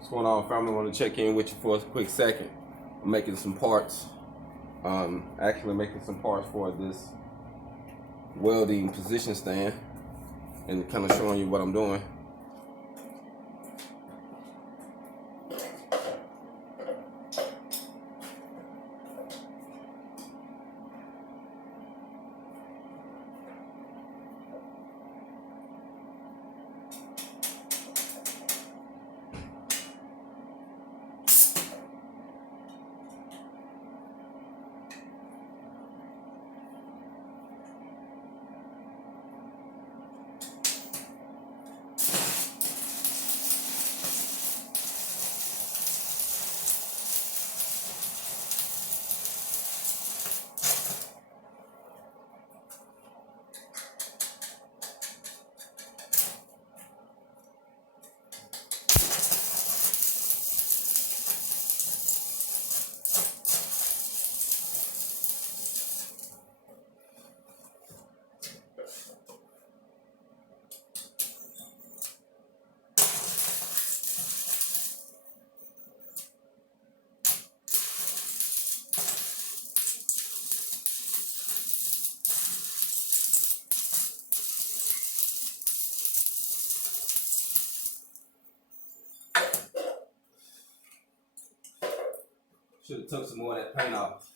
What's going on, family? I want to check in with you for a quick second. I'm making some parts. Actually making some parts for this welding position stand and kind of showing you what I'm doing. Should have took some more of that paint off.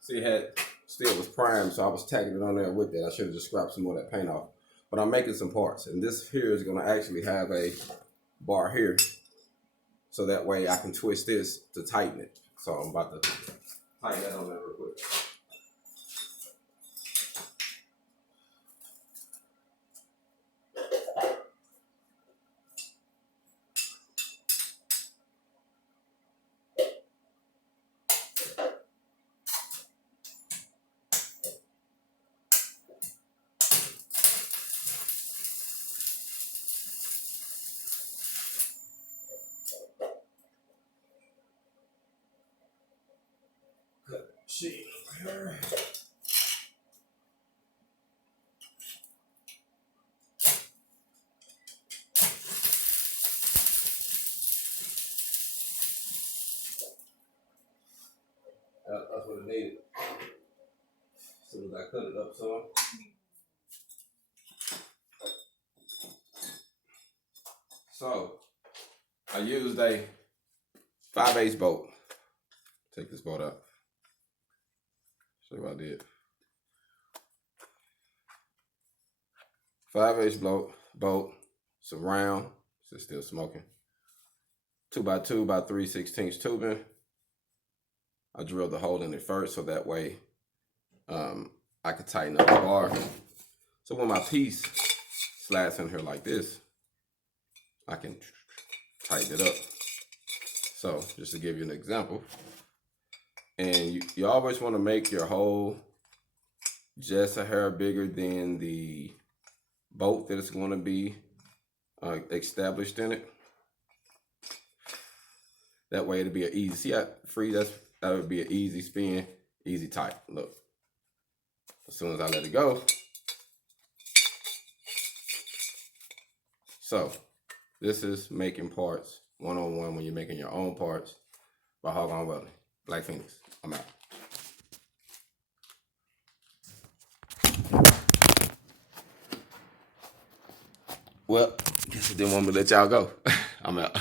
See, it still was primed, so I was tagging it on there with it. I should have just scrapped some more of that paint off. But I'm making some parts, and this here is going to actually have a bar here, so that way I can twist this to tighten it. So I'm about to tighten that on there real quick. See here. That's what it needed. As soon as I cut it up some. So I used a 5/8 bolt. Take this bolt out. Show you what I did. 5/8 bolt, some round, it's still smoking. 2x2 by 3/16 tubing. I drilled the hole in it first so that way I could tighten up the bar. So when my piece slides in here like this, I can tighten it up. So just to give you an example. And you always want to make your hole just a hair bigger than the bolt that it's going to be established in it. That way it'll be an easy, see how free that would be an easy spin, easy tight. Look, as soon as I let it go. So this is making parts one-on-one when you're making your own parts by HogOn Welding. Black Feniks. I'm out. Well, I guess I didn't want me to let y'all go. I'm out.